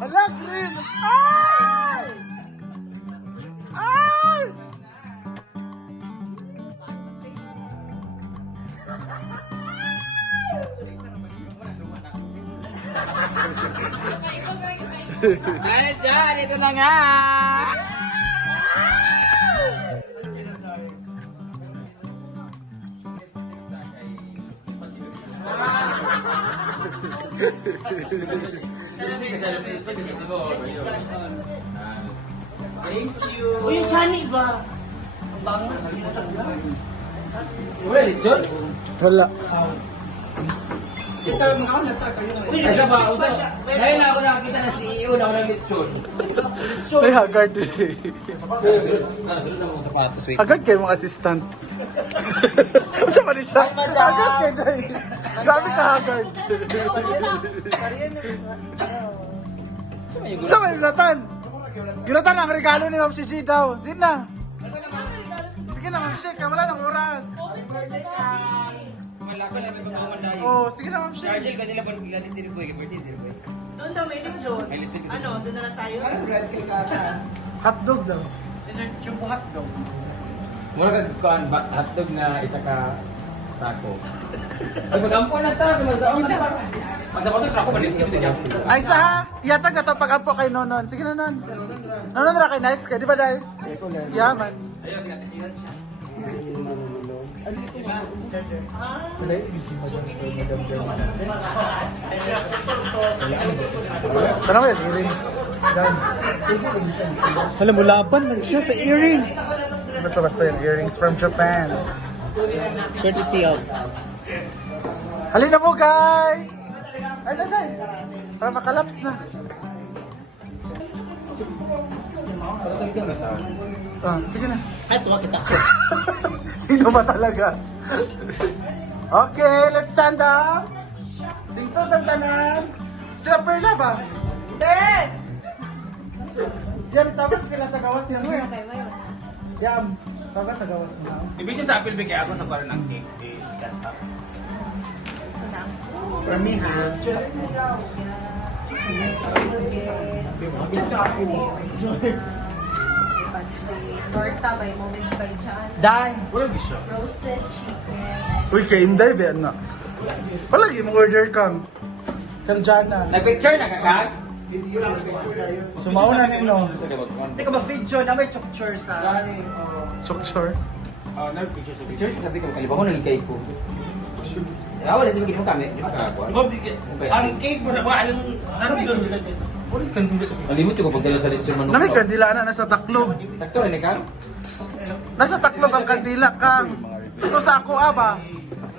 Hala, green! Ay! Ay! Ay, dyan, ito na nga! Uy, yung Chani ba? Ang bangus. Wala, lechon? Wala. Kita mga ako nagtaka kayo na. Ay, siya ba? Ngayon na ako nakakita na CEO na walang lechon. Ay, haggard eh. Ah. Haggard kayo mga assistant. Masa pa rin siya? Haggard kayo guys. Grabe ka haggard. Sa may Jonathan? Jonathan, ang regalo ni Ma'am Cici daw. Di na. Sige na, Ma'am Shik. Wala nang oras. Wala ka lang, may mga mandayo. Oh, sige na, Ma'am Shik. Argel, kanila ba nila din din boy, birthday din boy. Doon daw may kasi. Ano, doon na lang tayo. Ano, bread cake ata. Hotdog daw. Jumbo hotdog. Mura ka hotdog na isa ka sako. Ay magampo na ta, magagampo na ta. Ang sapatos ako balik dito niya. Ay, sa Yatag na to pag-ampo kay Nonon. Sige na, Non. Nonon ra kay nice ka, di ba, Day? Yaman. Ayaw siya titinan siya. Tanong mo yung earrings. Dan. Alam mo, laban lang siya sa earrings. Basta basta yung earrings from Japan. Courtesy of. Halina mo, guys! Ay, na! Para makalaps na. Ah, sige na. Ay, tuwa kita. Sino ba talaga? okay, let's stand up. Dito, tantanan. Sila Perla ba? Hindi! Yan, tapos sila sa gawas yan. Yan, tapos sa gawas mo. Ibig niya sa apple bigay ako sa parang ng cake set up. For me, ha? Torta by Moments by John. Dai! Wala bisyo. Roasted chicken. Uy, kay Inday, ba na? Palagi mo order kang. Kang Jana. Nag-picture na kakag? Sumauna na no. Hindi ka mag-video na may chokchur sa... Chokchor. Picture sa sabi ko, kaliba ko naging cake ko. Ah, wala, di ba ginawa kami? Di ba kakakuha? Ang cake mo na ba? Anong ano yun? Malimot ko pagdala sa lechon manok. Nami kandila na nasa taklob. Sakto rin ka? Nasa taklob ang kandila kang. Ito sa ako aba.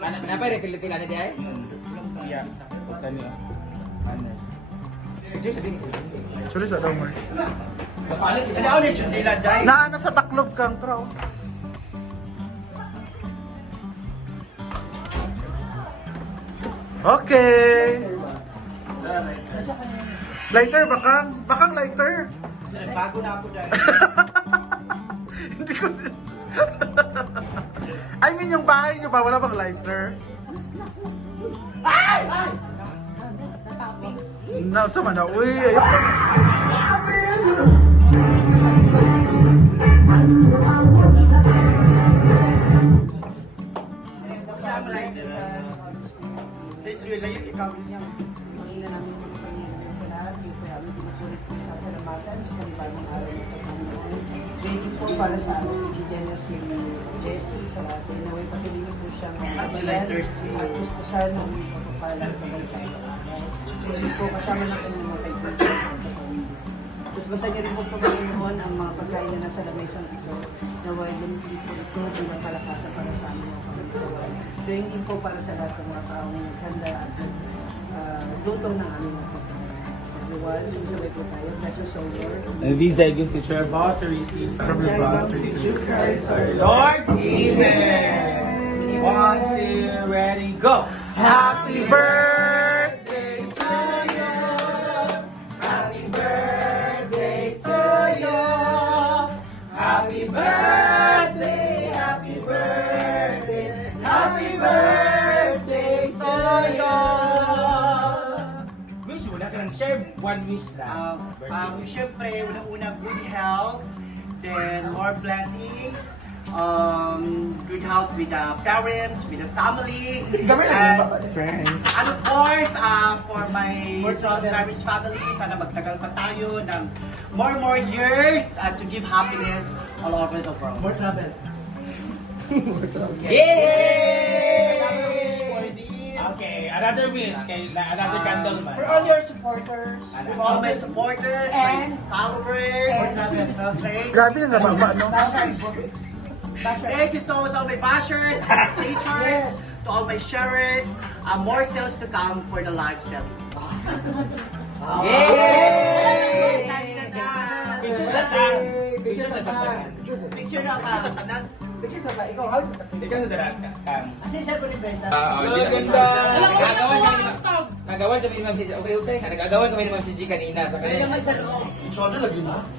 Ano, napay rin kailan na di ay? Picture sabi ko. Sorry sa daw mo. Ano ako dahil? Na nasa taklob kang pro. Okay. Lighter bakang? Bakang lighter? Bago na ako dahil. Hindi ko I mean yung bahay nyo ba? Wala bang lighter? The toppings. Nasa man na. Uy, ayoko. Ha? Hindi, layo, ikaw niya. Panginoon namin ng Panginoon sa lahat, yung kaya aming pinupulit po sa salamatan sa panibagong araw ng Panginoon. Para sa aming bibigyan na si Jessie sa lahat. Naway patuloy po siya ng 13. At gusto sana ang pagpapalang sa bansa ng araw. Thank you po kasama ng kanyang mga kaibigan. Tapos basta niyo rin po po Panginoon ang mga pagkain na nasa lamisang ito. Naway lumipin po ito bilang kalakasan para sa aming mga kapatid. Thank you po para sa lahat ng mga taong naghanda at uh, luto ng aming mga pagkain. Everyone, sumasabay po tayo. Bless us, O Lord. And these I give to your to receive From your bounty to Christ our Lord. Amen. One, two, ready, go. Happy birthday one wish Um, um, Siyempre, unang-una, good health, then more blessings, um, good health with the parents, with the family, and, Friends. and of course, uh, for my subscribers family, sana magtagal pa tayo ng more more years uh, to give happiness all over the world. More travel. Yay! Okay, another wish kay another Um, candle man. For all your supporters, with all my supporters, And- my followers, okay. Grabe na nababa, no? Thank you so much, all my bashers, teachers, to all my sharers. Uh, more sales to come for the live selling. Yay! Kanina na. Picture sa tan. Picture sa tan. Picture na ka. Tanan. Ikaw sa darat ka. Kam. Assistant ko ni Brenda. Ah, oh, Ang di na- ganda. Nagagawan kami ni Ma'am- Nagagawan kami ni Ma'am si Okay, okay. Nagagawan kami ni Ma'am si G kanina sa kanya. naman sa loob.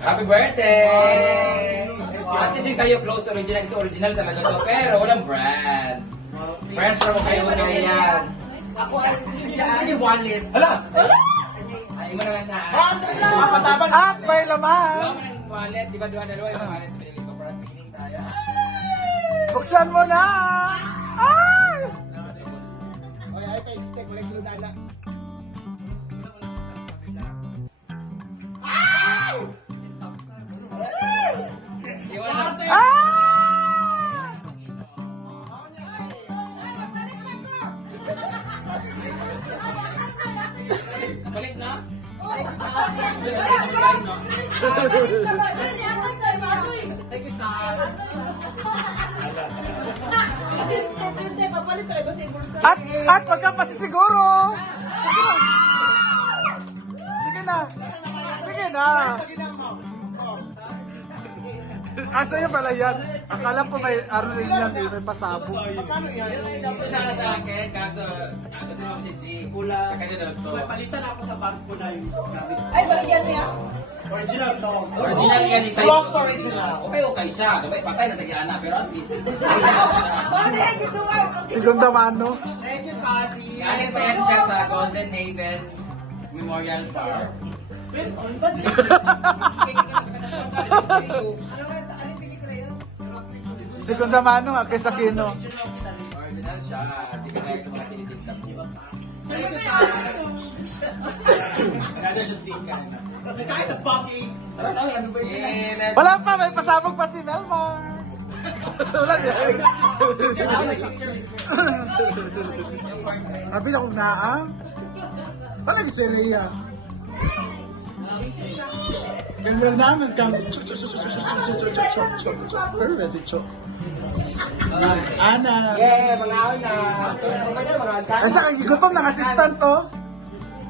Happy birthday! At least yung sa'yo, close to original. Ito original talaga to. Pero walang brand. Friends from kayo na yan. Ako ay hindi wallet. Hala! Ay, mo na lang na. Ah, may laman! Wala mo ng wallet. Di ba doon dalawa yung wallet? Buksan mo na! Ay! Okay, ay kay stick wala sulod ana. Iwan na. Ah! Sa balik na? Thank you, Tal. At, at wag ka pasisiguro! Sige na! Sige na! Ah, sa'yo pala yan. Akala ko may arling lang, eh, may pasabog. Ito sana sa akin, kaso kaso si Ma'am si G. Sa kanya daw to. Palitan ako sa bag ko na yung gamit. Ay, balagyan niya. Original to. Original yan Clock original. Okay, okay siya. Diba, patay na tagyan na, pero at least. original siya. Segunda mano. Thank you, Cassie. Galing pa yan siya sa Golden Haven Memorial Park. Segunda mano nga, kay Sakino. Original siya. Di ka sa mga tinitinta mo. Thank you, Cassie. Stick ka. Nagkain ng Bucky. Na, ano ba yun? Wala pa, may pasabog pa si Melmar. Wala niya. Sabi na kong naang. Wala ni si Rhea. Kaya mo lang naman kang Pero na si Cho. Ana. Yeah, mga ako na. Mga mga Ay, sa kang gigutom ng assistant to.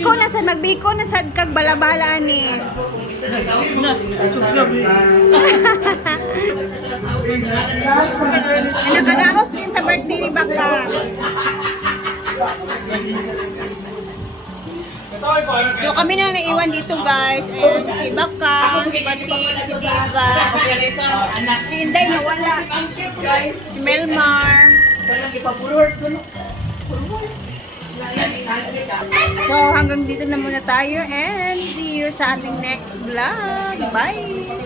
Biko na sa magbiko na sad kag balabala ni. Nakadaos din sa birthday ni Baka. So kami na naiwan dito guys. Ayan, si Baka, si Batik, si Diva, si Inday nawala, si Melmar. So hanggang dito na muna tayo and see you sa ating next vlog. Bye!